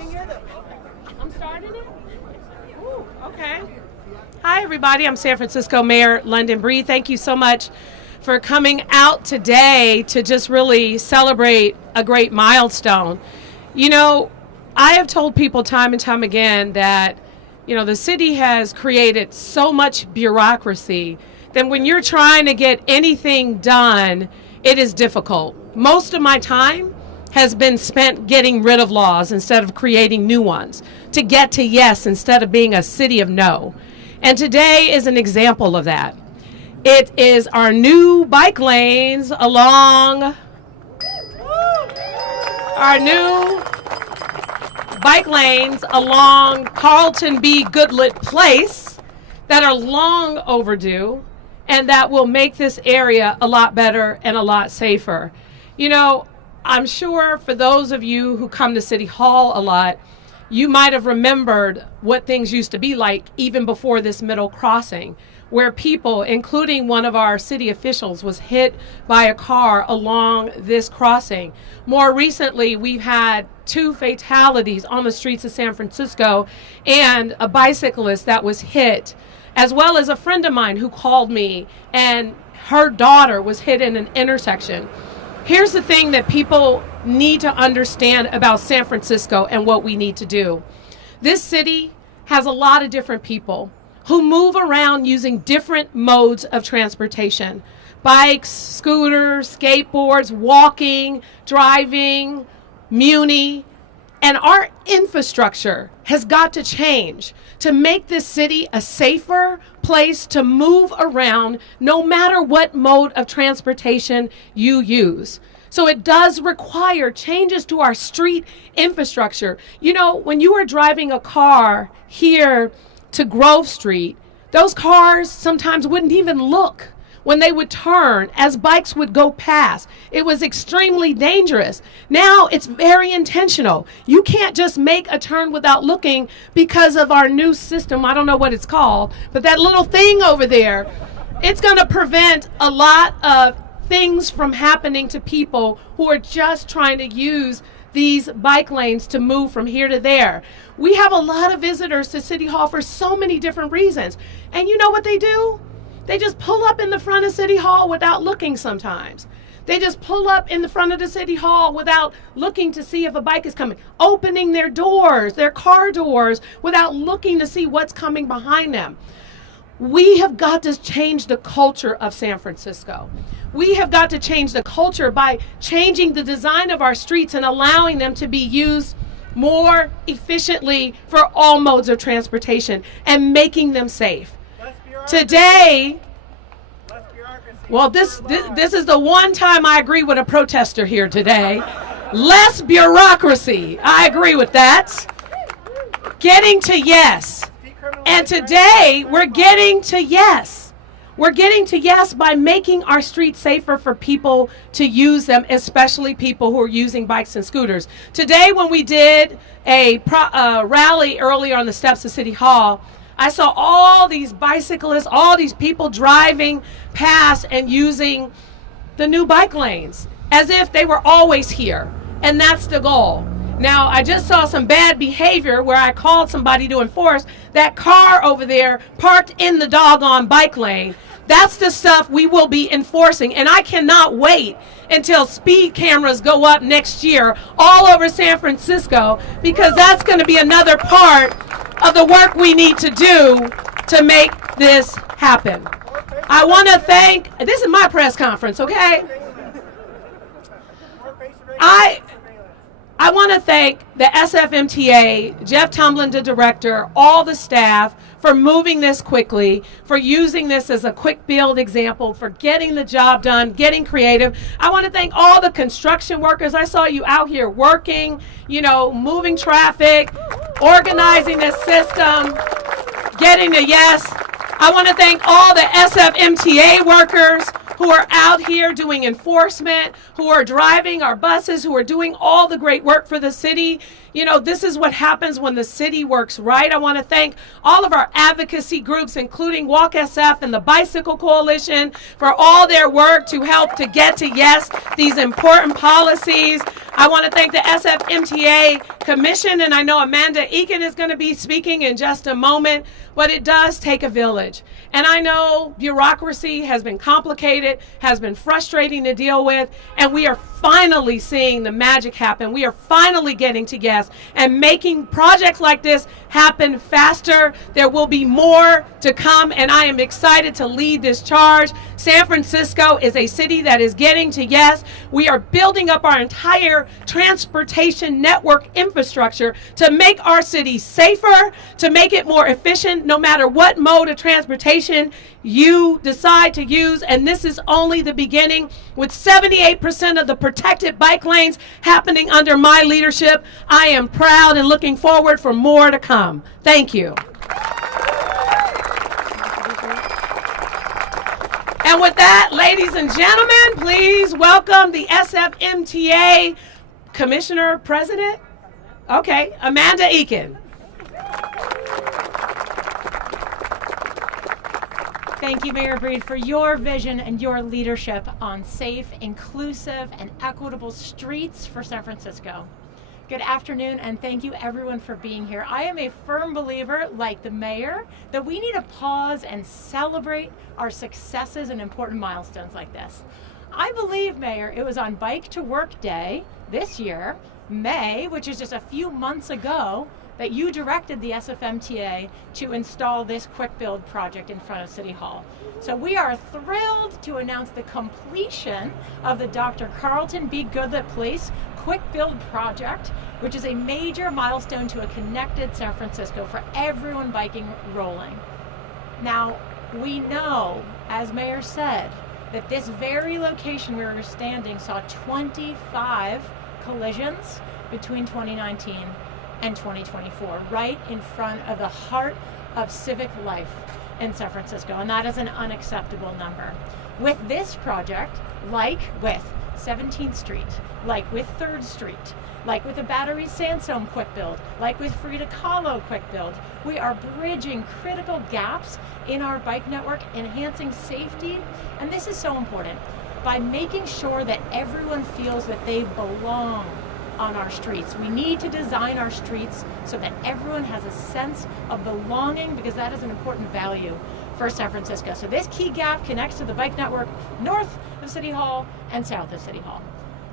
starting it? I'm starting it? Ooh, okay. Hi, everybody. I'm San Francisco Mayor London Breed. Thank you so much for coming out today to just really celebrate a great milestone. You know, I have told people time and time again that, you know, the city has created so much bureaucracy that when you're trying to get anything done, it is difficult. Most of my time has been spent getting rid of laws instead of creating new ones, to get to yes instead of being a city of no. And today is an example of that. It is our new bike lanes along Carlton B. Goodlett Place that are long overdue and that will make this area a lot better and a lot safer. You know, I'm sure for those of you who come to City Hall a lot, you might have remembered what things used to be like even before this middle crossing, where people, including one of our city officials, was hit by a car along this crossing. More recently, we've had 2 fatalities on the streets of San Francisco and a bicyclist that was hit, as well as a friend of mine who called me and her daughter was hit in an intersection. Here's the thing that people need to understand about San Francisco and what we need to do. This city has a lot of different people who move around using different modes of transportation. Bikes, scooters, skateboards, walking, driving, muni. And our infrastructure has got to change to make this city a safer place to move around no matter what mode of transportation you use. So it does require changes to our street infrastructure. You know, when you are driving a car here to Grove Street, those cars sometimes wouldn't even look when they would turn as bikes would go past. It was extremely dangerous. Now it's very intentional. You can't just make a turn without looking because of our new system. I don't know what it's called, but that little thing over there, it's going to prevent a lot of things from happening to people who are just trying to use these bike lanes to move from here to there. We have a lot of visitors to City Hall for so many different reasons. And you know what they do? They just pull up in the front of City Hall without looking sometimes. They just pull up in the front of the City Hall without looking to see if a bike is coming, opening their doors, their car doors, without looking to see what's coming behind them. We have got to change the culture of San Francisco. We have got to change the culture by changing the design of our streets and allowing them to be used more efficiently for all modes of transportation and making them safe. Today, well, this is the one time I agree with a protester here today. Less bureaucracy. I agree with that. Getting to yes. And today, we're getting to yes. We're getting to yes by making our streets safer for people to use them, especially people who are using bikes and scooters. Today, when we did a rally earlier on the steps of City Hall, I saw all these bicyclists, all these people driving past and using the new bike lanes as if they were always here. And that's the goal. Now, I just saw some bad behavior where I called somebody to enforce that car over there parked in the doggone bike lane. That's the stuff we will be enforcing. And I cannot wait until speed cameras go up next year all over San Francisco, because that's going to be another part of the work we need to do to make this happen. I want to thank, this is my press conference, okay? I want to thank the SFMTA, Jeff Tumlin, the director, all the staff for moving this quickly, for using this as a quick build example, for getting the job done, getting creative. I want to thank all the construction workers. I saw you out here working, you know, moving traffic, organizing this system, getting a yes. I want to thank all the SFMTA workers who are out here doing enforcement, who are driving our buses, who are doing all the great work for the city. You know, this is what happens when the city works right. I want to thank all of our advocacy groups, including Walk SF and the Bicycle Coalition, for all their work to help to get to yes these important policies. I want to thank the SFMTA Commission, and I know Amanda Eakin is going to be speaking in just a moment, but it does take a village. And I know bureaucracy has been complicated, has been frustrating to deal with, and we are finally seeing the magic happen. We are finally getting to yes and making projects like this happen faster. There will be more to come, and I am excited to lead this charge. San Francisco is a city that is getting to yes. We are building up our entire transportation network infrastructure to make our city safer, to make it more efficient, no matter what mode of transportation you decide to use. And this is only the beginning. With 78% of the protected bike lanes happening under my leadership, I am proud and looking forward for more to come. Thank you. And with that, ladies and gentlemen, please welcome the SFMTA Commissioner President. Okay, Amanda Eakin. Thank you, Mayor Breed, for your vision and your leadership on safe, inclusive, and equitable streets for San Francisco. Good afternoon, and thank you everyone for being here. I am a firm believer, like the mayor, that we need to pause and celebrate our successes and important milestones like this. I believe, Mayor, it was on Bike to Work Day this year, May, which is just a few months ago, that you directed the SFMTA to install this quick build project in front of City Hall. So we are thrilled to announce the completion of the Dr. Carlton B. Goodlett Place quick build project, which is a major milestone to a connected San Francisco for everyone biking, rolling. Now, we know, as Mayor said, that this very location where we're standing saw 25 collisions between 2019 and 2024, right in front of the heart of civic life in San Francisco, and that is an unacceptable number. With this project, like with 17th Street, like with 3rd Street, like with the Battery Sandstone quick build, like with Frida Kahlo quick build, we are bridging critical gaps in our bike network, enhancing safety, and this is so important, by making sure that everyone feels that they belong on our streets. We need to design our streets so that everyone has a sense of belonging, because that is an important value for San Francisco. So this key gap connects to the bike network north of City Hall and south of City Hall.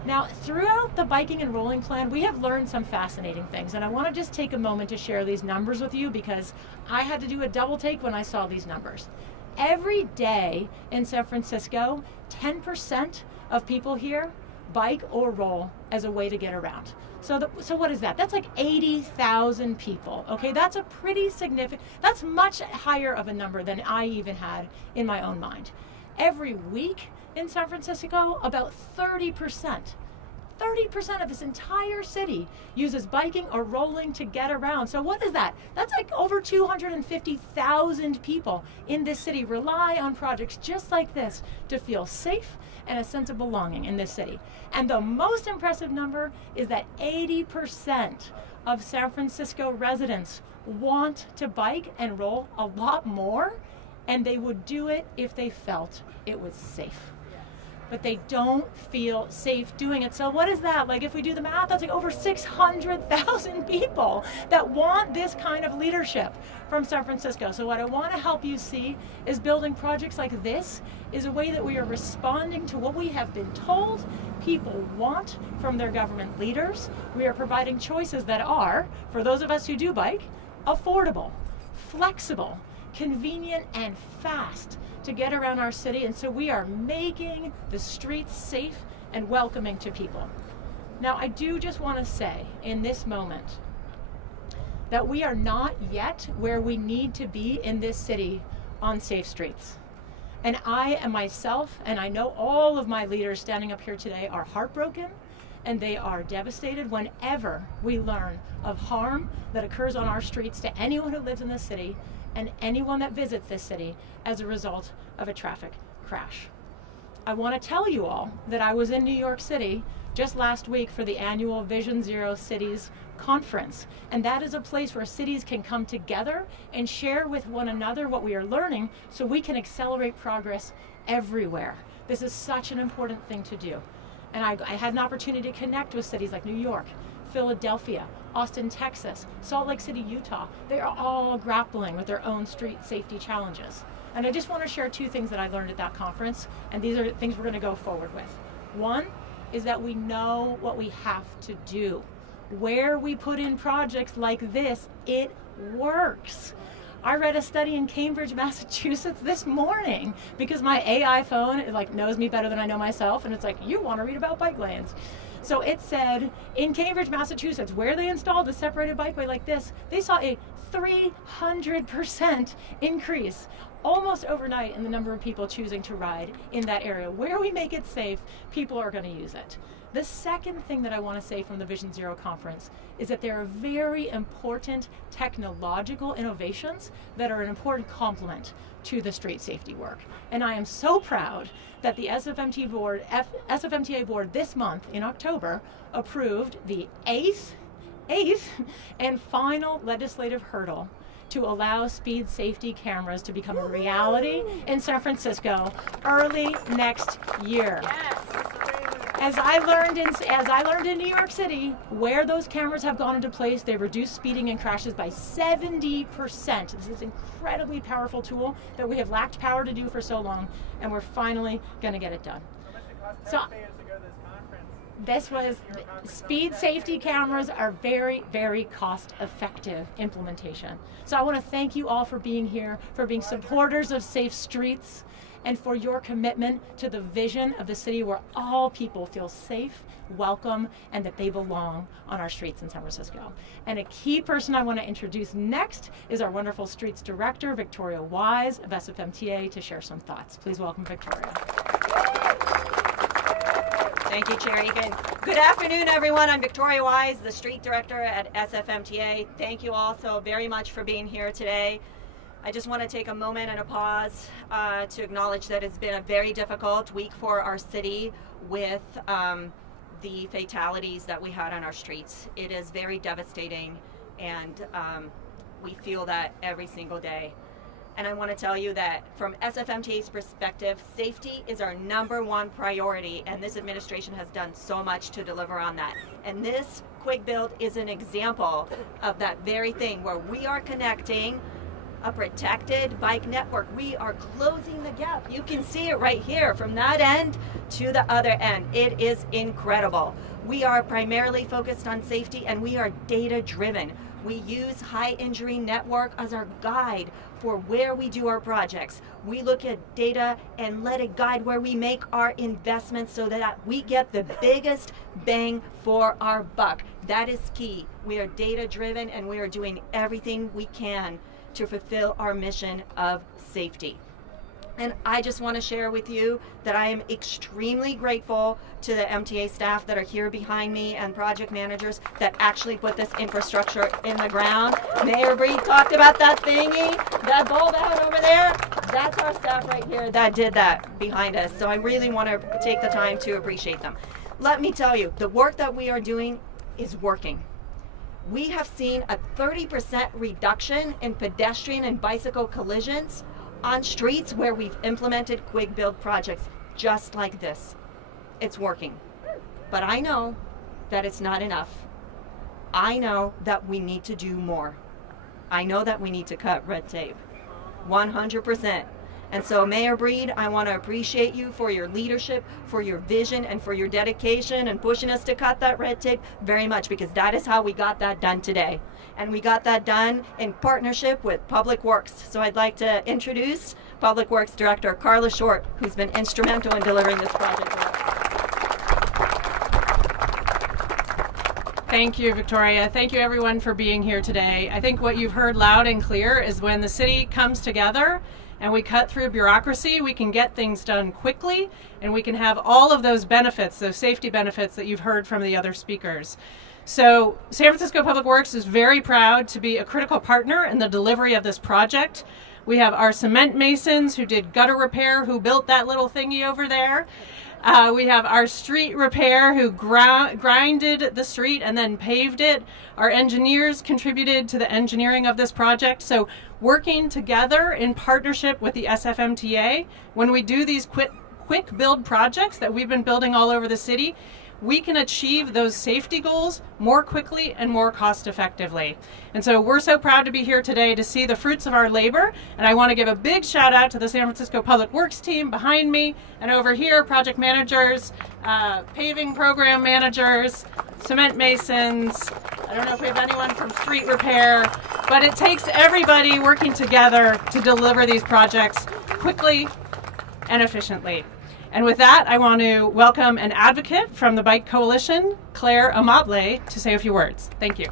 Now, throughout the biking and rolling plan, we have learned some fascinating things, and I want to just take a moment to share these numbers with you, because I had to do a double take when I saw these numbers. Every day in San Francisco, 10% of people here bike or roll as a way to get around. So what is that? That's like 80,000 people. Okay, that's a pretty significant, that's much higher of a number than I even had in my own mind. Every week in San Francisco, about 30% of this entire city uses biking or rolling to get around. So what is that? That's like over 250,000 people in this city rely on projects just like this to feel safe and a sense of belonging in this city. And the most impressive number is that 80% of San Francisco residents want to bike and roll a lot more, and they would do it if they felt it was safe. But they don't feel safe doing it. So what is that? Like, if we do the math, that's like over 600,000 people that want this kind of leadership from San Francisco. So what I want to help you see is building projects like this is a way that we are responding to what we have been told people want from their government leaders. We are providing choices that are, for those of us who do bike, affordable, flexible, convenient, and fast to get around our city. And so we are making the streets safe and welcoming to people. Now, I do just want to say in this moment that we are not yet where we need to be in this city on safe streets. And I am myself, and I know all of my leaders standing up here today are heartbroken, and they are devastated whenever we learn of harm that occurs on our streets to anyone who lives in this city and anyone that visits this city as a result of a traffic crash. I want to tell you all that I was in New York City just last week for the annual Vision Zero Cities conference, and that is a place where cities can come together and share with one another what we are learning so we can accelerate progress everywhere. This is such an important thing to do. And I had an opportunity to connect with cities like New York, Philadelphia, Austin, Texas, Salt Lake City, Utah. They are all grappling with their own street safety challenges. And I just want to share two things that I learned at that conference, and these are things we're going to go forward with. One is that we know what we have to do. Where we put in projects like this, it works. I read a study in Cambridge, Massachusetts this morning because my AI phone knows me better than I know myself, and it's like, you want to read about bike lanes. So it said in Cambridge, Massachusetts, where they installed a separated bikeway like this, they saw a 300% increase almost overnight in the number of people choosing to ride in that area. Where we make it safe, people are going to use it. The second thing that I want to say from the Vision Zero conference is that there are very important technological innovations that are an important complement to the street safety work. And I am so proud that the SFMTA board this month in October approved the eighth and final legislative hurdle to allow speed safety cameras to become a reality in San Francisco early next year. Yes. As I learned in New York City, where those cameras have gone into place, they reduce speeding and crashes by 70%. This is an incredibly powerful tool that we have lacked power to do for so long, and we're finally going to get it done. So, speed safety cameras are very, very cost-effective implementation. So I want to thank you all for being here, for being supporters of safe streets, and for your commitment to the vision of the city where all people feel safe, welcome, and that they belong on our streets in San Francisco. And a key person I want to introduce next is our wonderful streets director, Victoria Wise of SFMTA, to share some thoughts. Please welcome Victoria. Thank you, Chair Egan. Good afternoon, everyone. I'm Victoria Wise, the Street Director at SFMTA. Thank you all so very much for being here today. I just want to take a moment and a pause to acknowledge that it's been a very difficult week for our city with the fatalities that we had on our streets. It is very devastating, and we feel that every single day. And I want to tell you that from SFMTA's perspective, safety is our #1 priority, and this administration has done so much to deliver on that. And this Quick Build is an example of that very thing, where we are connecting a protected bike network. We are closing the gap. You can see it right here from that end to the other end. It is incredible. We are primarily focused on safety, and we are data driven. We use high injury network as our guide for where we do our projects. We look at data and let it guide where we make our investments so that we get the biggest bang for our buck. That is key. We are data driven, and we are doing everything we can to fulfill our mission of safety. And I just want to share with you that I am extremely grateful to the MTA staff that are here behind me and project managers that actually put this infrastructure in the ground. Mayor Breed talked about that thingy, that bulb out over there. That's our staff right here that did that behind us. So I really want to take the time to appreciate them. Let me tell you, the work that we are doing is working. We have seen a 30% reduction in pedestrian and bicycle collisions on streets where we've implemented Quick Build projects just like this. It's working. But I know that it's not enough. I know that we need to do more. I know that we need to cut red tape. 100%. And so, Mayor Breed, I want to appreciate you for your leadership, for your vision, and for your dedication and pushing us to cut that red tape very much, because that is how we got that done today. And we got that done in partnership with Public Works. So I'd like to introduce Public Works Director Carla Short, who's been instrumental in delivering this project for us. Thank you, Victoria. Thank you, everyone, for being here today. I think what you've heard loud and clear is when the city comes together and we cut through bureaucracy, we can get things done quickly, and we can have all of those benefits, those safety benefits that you've heard from the other speakers. So San Francisco Public Works is very proud to be a critical partner in the delivery of this project. We have our cement masons who did gutter repair, who built that little thingy over there. We have our street repair who grinded the street and then paved it. Our engineers contributed to the engineering of this project. So working together in partnership with the SFMTA, when we do these quick build projects that we've been building all over the city, we can achieve those safety goals more quickly and more cost effectively. And so we're so proud to be here today to see the fruits of our labor. And I want to give a big shout out to the San Francisco Public Works team behind me and over here, project managers, paving program managers, cement masons. I don't know if we have anyone from street repair, but it takes everybody working together to deliver these projects quickly and efficiently. And with that, I want to welcome an advocate from the Bike Coalition, Claire Amable, to say a few words. Thank you.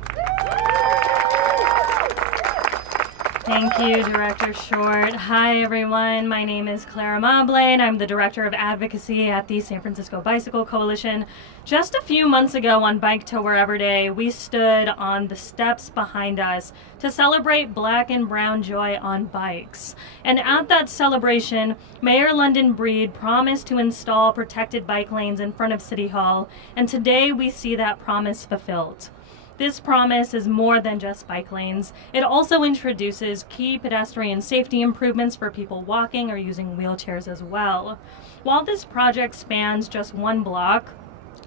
Thank you, Director Short. Hi, everyone. My name is Claire Amable, and I'm the Director of Advocacy at the San Francisco Bicycle Coalition. Just a few months ago on Bike to Wherever Day, we stood on the steps behind us to celebrate Black and Brown joy on bikes. And at that celebration, Mayor London Breed promised to install protected bike lanes in front of City Hall, and today we see that promise fulfilled. This promise is more than just bike lanes. It also introduces key pedestrian safety improvements for people walking or using wheelchairs as well. While this project spans just one block,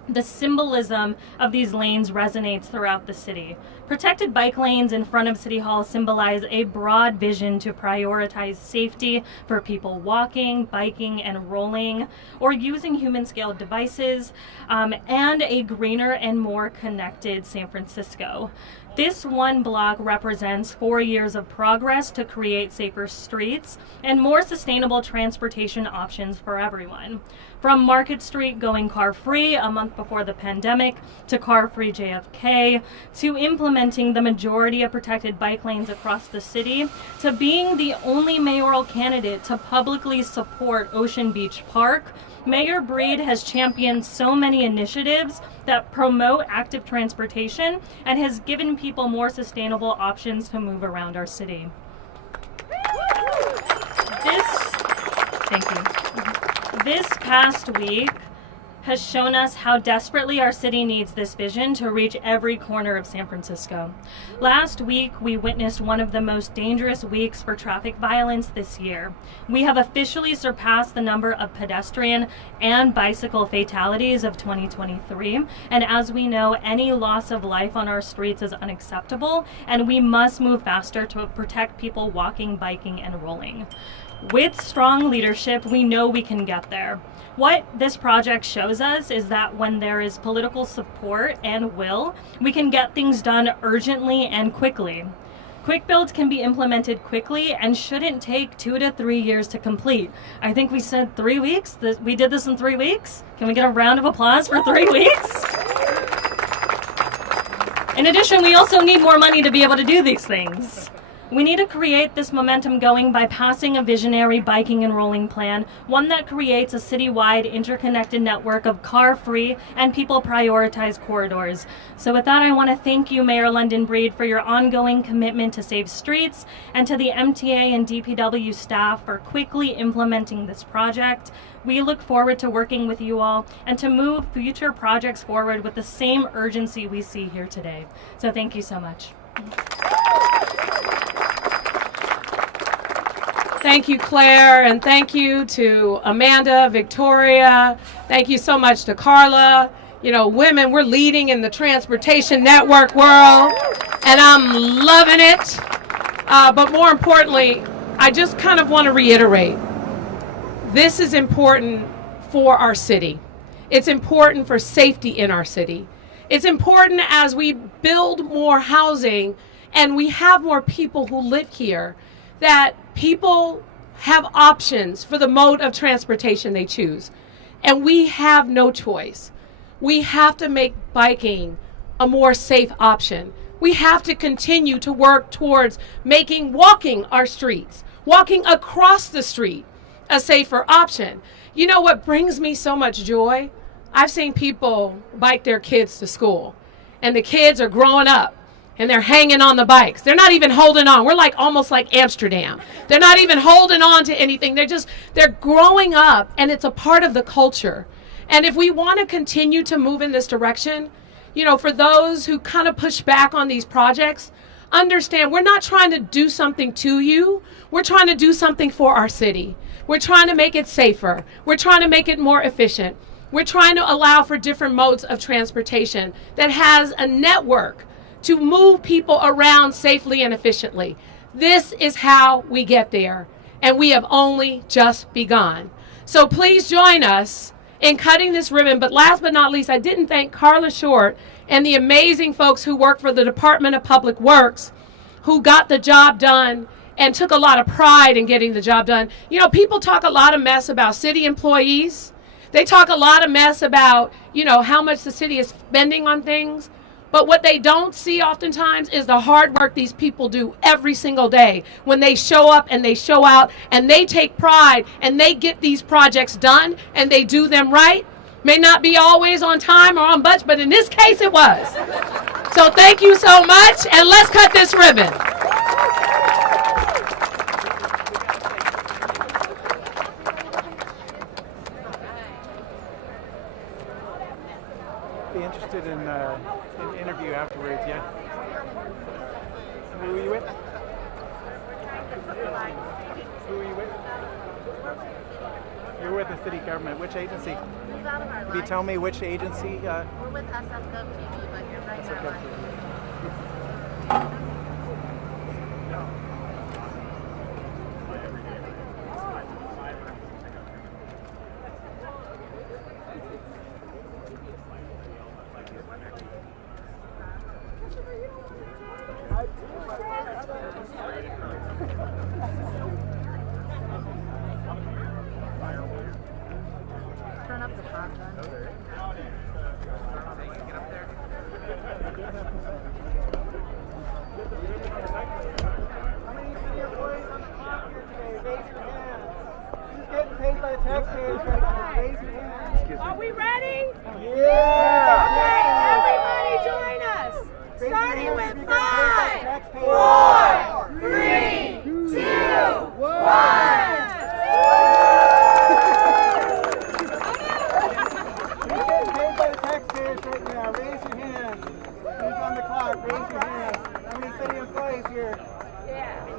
the symbolism of these lanes resonates throughout the city. Protected bike lanes in front of City Hall symbolize a broad vision to prioritize safety for people walking, biking, and rolling, or using human-scaled devices, and a greener and more connected San Francisco. This one block represents 4 years of progress to create safer streets and more sustainable transportation options for everyone. From Market Street going car-free a month before the pandemic, to car-free JFK, to implementing the majority of protected bike lanes across the city, to being the only mayoral candidate to publicly support Ocean Beach Park, Mayor Breed has championed so many initiatives that promote active transportation and has given people more sustainable options to move around our city. This past week has shown us how desperately our city needs this vision to reach every corner of San Francisco. Last week, we witnessed one of the most dangerous weeks for traffic violence this year. We have officially surpassed the number of pedestrian and bicycle fatalities of 2023, and as we know, any loss of life on our streets is unacceptable, and we must move faster to protect people walking, biking, and rolling. With strong leadership, we know we can get there. What this project shows us is that when there is political support and will, we can get things done urgently and quickly. Quick builds can be implemented quickly and shouldn't take 2 to 3 years to complete. I think we said 3 weeks. We did this in 3 weeks. Can we get a round of applause for 3 weeks? In addition, we also need more money to be able to do these things. We need to create this momentum going by passing a visionary biking and rolling plan, one that creates a citywide interconnected network of car-free and people-prioritized corridors. So with that, I want to thank you, Mayor London Breed, for your ongoing commitment to save streets, and to the MTA and DPW staff for quickly implementing this project. We look forward to working with you all and to move future projects forward with the same urgency we see here today. So thank you so much. Thank you, Claire, and thank you to Amanda, Victoria. Thank you so much to Carla. You know, women, we're leading in the transportation network world, and I'm loving it. But more importantly, I just kind of want to reiterate, this is important for our city. It's important for safety in our city. It's important as we build more housing and we have more people who live here, that people have options for the mode of transportation they choose. And we have no choice. We have to make biking a more safe option. We have to continue to work towards making walking our streets, walking across the street, a safer option. You know what brings me so much joy? I've seen people bike their kids to school, and the kids are growing up, and they're hanging on the bikes. They're not even holding on. We're like almost like Amsterdam. They're not even holding on to anything. They're growing up, and it's a part of the culture. And if we want to continue to move in this direction, you know, for those who kind of push back on these projects, understand we're not trying to do something to you. We're trying to do something for our city. We're trying to make it safer. We're trying to make it more efficient. We're trying to allow for different modes of transportation that has a network to move people around safely and efficiently. This is how we get there, and we have only just begun. So please join us in cutting this ribbon. But last but not least, I didn't thank Carla Short and the amazing folks who work for the Department of Public Works who got the job done and took a lot of pride in getting the job done. You know, people talk a lot of mess about city employees. They talk a lot of mess about, you know, how much the city is spending on things. But what they don't see oftentimes is the hard work these people do every single day when they show up and they show out and they take pride and they get these projects done and they do them right. May not be always on time or on budget, but in this case it was. So thank you so much, and let's cut this ribbon. Be interested in an interview afterwards, yeah? Who are you with? Who are you with? You're with the city government. Which agency? Can you tell me which agency? We're with SFGov TV, but you're right SFGov now. Turn up the top gun. Are we ready? Yeah! Okay, everybody join us. Starting with 5, 4, 3, 2, 1. You're getting paid by the taxpayers right now. Raise your hand. Who's on the clock? Raise your hand. How many city employees here?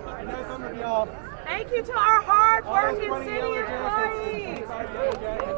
I know some of y'all. Thank you to our hard All those working 20 city yellow employees. jackets.